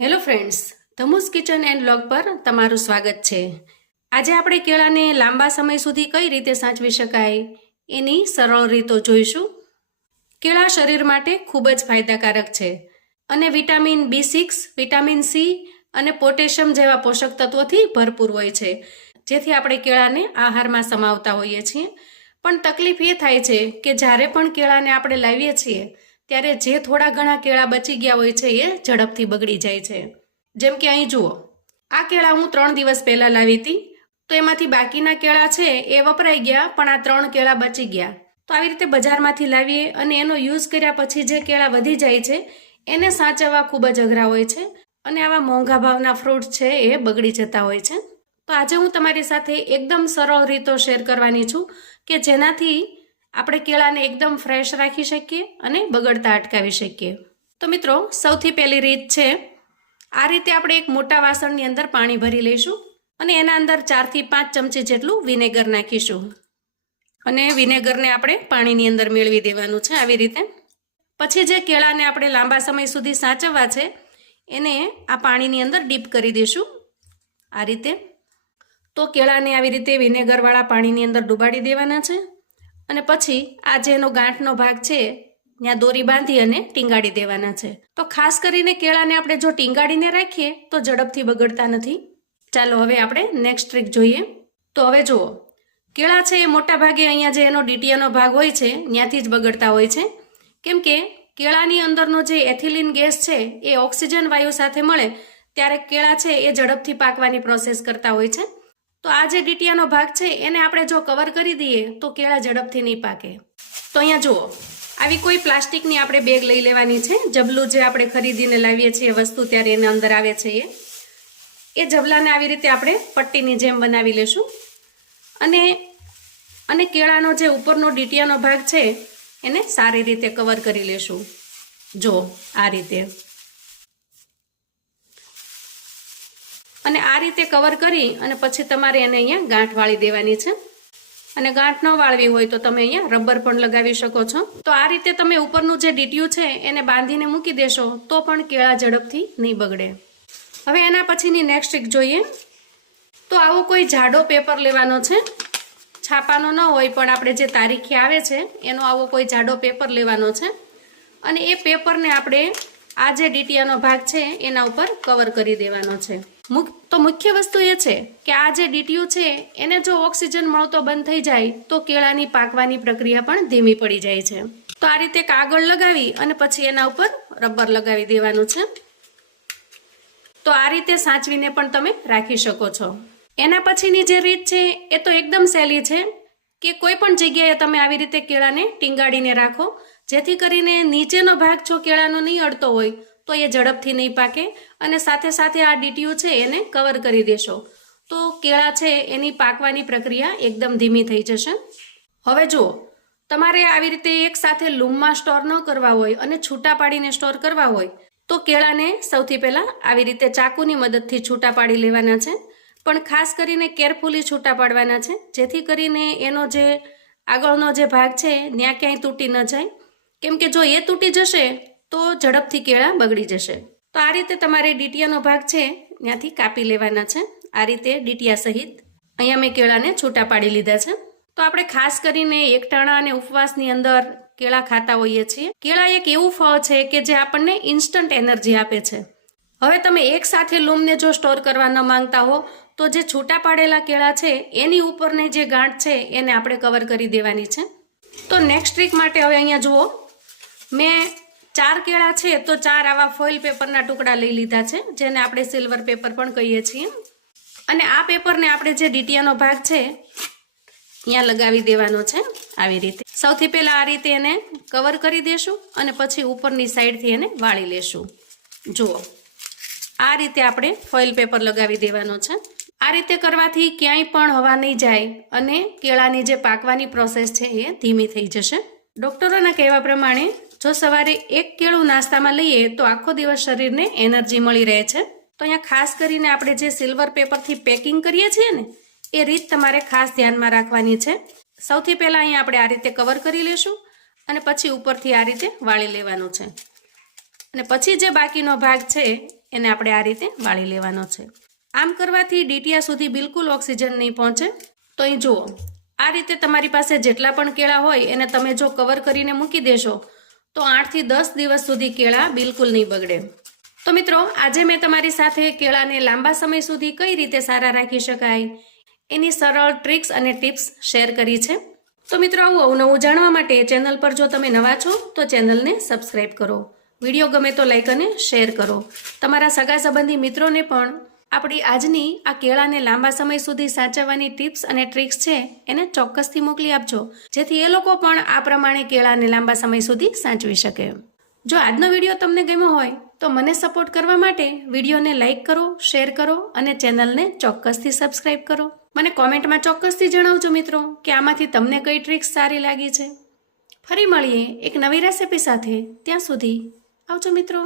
Hello friends, Dhamus kitchen and vlog પર તમારું સ્વાગત છે। આજે આપણે કેળાને લાંબા સમય સુધી કઈ રીતે સાચવી શકાય એની સરળ રીતો જોઈશું। કેળા શરીર માટે ખૂબ જ ફાયદાકારક છે અને વિટામિન B6, વિટામિન C અને પોટેશિયમ જેવા પોષક તત્વોથી ભરપૂર હોય છે, જેથી આપણે કેળાને આહારમાં સમાવતા હોઈએ છીએ। પણ તકલીફ એ થાય છે કે જ્યારે પણ કેળાને આપણે લાવીએ છીએ ત્યારે જે થોડા ઘણા કેળા બચી ગયા હોય છે એ ઝડપથી બગડી જાય છે। જેમ કે અહીં જુઓ, આ કેળા હું 3 દિવસ પહેલા લાવી હતી, તો એમાંથી બાકીના કેળા છે એ વપરાઈ ગયા, પણ આ 3 કેળા બચી ગયા। તો આવી રીતે બજારમાંથી લાવીએ અને એનો યુઝ કર્યા પછી જે કેળા વધી જાય છે એને સાચવવા ખૂબ જ અઘરા હોય છે અને આવા મોંઘા ભાવના ફ્રૂટ છે એ બગડી જતા હોય છે। તો આજે હું તમારી સાથે એકદમ સરળ રીતો શેર કરવાની છું કે જેનાથી આપણે કેળાને એકદમ ફ્રેશ રાખી શકીએ અને બગડતા અટકાવી શકીએ। તો મિત્રો, સૌથી પહેલી રીત છે, આ રીતે આપણે એક મોટા વાસણની અંદર પાણી ભરી લઈશું અને એના અંદર 4 થી 5 ચમચી જેટલું વિનેગર નાખીશું અને વિનેગરને આપણે પાણીની અંદર મેળવી દેવાનું છે આવી રીતે। પછી જે કેળાને આપણે લાંબા સમય સુધી સાચવવા છે એને આ પાણીની અંદર ડીપ કરી દઈશું આ રીતે। તો કેળાને આવી રીતે વિનેગરવાળા પાણીની અંદર ડુબાડી દેવાના છે અને પછી આ જે એનો ગાંઠનો ભાગ છે ત્યાં દોરી બાંધી અને ટીંગાડી દેવાના છે। તો ખાસ કરીને કેળાને આપણે જો ટીંગાડીને રાખીએ તો ઝડપથી બગડતા નથી। ચાલો હવે આપણે નેક્સ્ટ ટ્રીક જોઈએ। તો હવે જુઓ, કેળા છે એ મોટા ભાગે અહીંયા જે એનો ડીટીયાનો ભાગ હોય છે ત્યાંથી જ બગડતા હોય છે, કેમ કે કેળાની અંદરનો જે એથિલિન ગેસ છે એ ઓક્સિજન વાયુ સાથે મળે ત્યારે કેળા છે એ ઝડપથી પાકવાની પ્રોસેસ કરતા હોય છે। તો આ જે ડીટીયાનો ભાગ છે એને આપણે જો કવર કરી દઈએ તો કેળા ઝડપથી નહીં પાકે। તો અહીંયા જુઓ, આવી કોઈ પ્લાસ્ટિકની આપણે બેગ લઈ લેવાની છે। જબલું જે આપણે ખરીદીને લાવીએ છીએ વસ્તુ ત્યારે એના અંદર આવે છે એ જબલાને આવી રીતે આપણે પટ્ટીની જેમ બનાવી લેશું અને કેળાનો જે ઉપરનો ડીટીયાનો ભાગ છે એને સારી રીતે કવર કરી લેશું। જો આ રીતે, અને આ રીતે કવર કરી અને પછી તમારે એને અહીંયા ગાંઠ વાળી દેવાની છે, અને ગાંઠ ન વાળવી હોય તો તમે અહીંયા રબર પણ લગાવી શકો છો। તો આ રીતે તમે ઉપરનું જે ડીટીયું છે એને બાંધીને મૂકી દેશો તો પણ કેળા ઝડપથી નહીં બગડે। હવે એના પછીની નેક્સ્ટ ટ્રીક જોઈએ। તો આવો કોઈ જાડો પેપર લેવાનો છે, છાપાનો ન હોય પણ આપણે જે તારીખી આવે છે એનો આવો કોઈ જાડો પેપર લેવાનો છે અને એ પેપરને આપણે આ જે ડીટીયાનો ભાગ છે એના ઉપર કવર કરી દેવાનો છે। તો મુખ્ય વસ્તુ એ છે કે આ જે ડીટીયું છે એને જો ઓક્સિજન મળતો બંધ થઈ જાય તો કેળાની પાકવાની પ્રક્રિયા પણ ધીમી પડી જાય છે। તો આ રીતે કાગળ લગાવી અને પછી એના ઉપર રબર લગાવી દેવાનું છે। તો આ રીતે સાચવીને પણ તમે રાખી શકો છો। એના પછીની જે રીત છે એ તો એકદમ સહેલી છે કે કોઈ પણ જગ્યાએ તમે આવી રીતે કેળાને ટીંગાડીને રાખો, જેથી કરીને નીચેનો ભાગ જો કેળાનો નહીં અડતો હોય તો એ ઝડપથી નહીં પાકે અને સાથે સાથે આ ડીટીયું છે એને કવર કરી દેશો તો કેળા છે એની પાકવાની પ્રક્રિયા એકદમ ધીમી થઈ જશે। હવે જુઓ, તમારે આવી રીતે એક સાથે લૂમમાં સ્ટોર ન કરવા હોય અને છૂટા પાડીને સ્ટોર કરવા હોય તો કેળાને સૌથી પહેલાં આવી રીતે ચાકુની મદદથી છૂટા પાડી લેવાના છે, પણ ખાસ કરીને કેરફુલી છૂટા પાડવાના છે, જેથી કરીને એનો જે આગળનો જે ભાગ છે ત્યાં ક્યાંય તૂટી ન જાય, કેમ કે જો એ તૂટી જશે તો ઝડપથી કેળા બગડી જશે। તો આ રીતે તમારે ડીટીયાનો ભાગ છે ત્યાંથી કાપી લેવાના છે આ રીતે ડીટીયા સહિત। અહીંયા મેં કેળાને છૂટા પાડી લીધા છે। તો આપણે ખાસ કરીને એકટાણા અને ઉપવાસની અંદર કેળા ખાતા હોઈએ છીએ। કેળા એક એવું ફળ છે કે જે આપણને ઇન્સ્ટન્ટ એનર્જી આપે છે। હવે તમે એક સાથે લૂમને જો સ્ટોર કરવા ન માંગતા હો તો જે છૂટા પાડેલા કેળા છે એની ઉપરની જે ગાંઠ છે એને આપણે કવર કરી દેવાની છે। તો નેક્સ્ટ ટ્રીક માટે હવે અહીંયા જુઓ, મેં 4 કેળા છે તો 4 આવા ફોઇલ પેપરના ટુકડા લઈ લીધા છે, જેને આપણે સિલ્વર પેપર પણ કહીએ છીએ, અને આ પેપરને આપણે જે ડીટીયાનો ભાગ છે અહીંયા લગાવી દેવાનો છે આવી રીતે। સૌથી પહેલા આ રીતે એને કવર કરી દેશું અને પછી ઉપરની સાઈડથી એને વાળી લેશું। જુઓ, આ રીતે આપણે ફોઇલ પેપર લગાવી દેવાનો છે। આ રીતે કરવાથી ક્યાંય પણ હવા નહીં જાય અને કેળાની જે પાકવાની પ્રોસેસ છે એ ધીમી થઈ જશે। ડૉક્ટરોના કહેવા પ્રમાણે જો સવારે 1 કેળું નાસ્તામાં લઈએ તો આખો દિવસ શરીરને એનર્જી મળી રહે છે। તો અહીંયા ખાસ કરીને આપણે જે સિલ્વર પેપરથી પેકિંગ કરીએ છીએ ને એ રીત તમારે ખાસ ધ્યાનમાં રાખવાની છે। સૌથી પહેલાં અહીંયા આપણે આ રીતે કવર કરી લેશું અને પછી ઉપરથી આ રીતે વાળી લેવાનું છે અને પછી જે બાકીનો ભાગ છે એને આપણે આ રીતે વાળી લેવાનો છે. આમ કરવાથી ડીટીયા સુધી બિલકુલ ઓક્સિજન નહીં પહોંચે. તો અહીં જુઓ, આ રીતે તમારી પાસે જેટલા પણ કેળા હોય એને તમે જો કવર કરીને મૂકી દેશો તો 8 થી 10 દિવસ સુધી કેળા બિલકુલ નહીં બગડે. તો મિત્રો, આજે મેં તમારી સાથે કેળાને લાંબા સમય સુધી કઈ રીતે સારા રાખી શકાય એની સરળ ટ્રિક્સ અને ટિપ્સ શેર કરી છે. તો મિત્રો, આવું અવનવું જાણવા માટે ચેનલ પર જો તમે નવા છો તો ચેનલને સબસ્ક્રાઈબ કરો. વિડીયો ગમે તો લાઈક અને શેર કરો. તમારા સગા સંબંધી મિત્રોને પણ આપણી આજની આ કેળાને લાંબા સમય સુધી સાચવવાની ટિપ્સ અને ટ્રિક્સ છે એને ચોક્કસથી મોકલી આપજો, જેથી એ લોકો પણ આ પ્રમાણે કેળાને લાંબા સમય સુધી સાચવી શકે. જો આજનો વિડીયો તમને ગમ્યો હોય તો મને સપોર્ટ કરવા માટે વિડીયોને લાઈક કરો, શેર કરો અને ચેનલને ચોક્કસથી સબસ્ક્રાઈબ કરો. મને કોમેન્ટમાં ચોક્કસથી જણાવજો મિત્રો કે આમાંથી તમને કઈ ટ્રિક્સ સારી લાગી છે. ફરી મળીએ એક નવી રેસિપી સાથે. ત્યાં સુધી આવજો મિત્રો.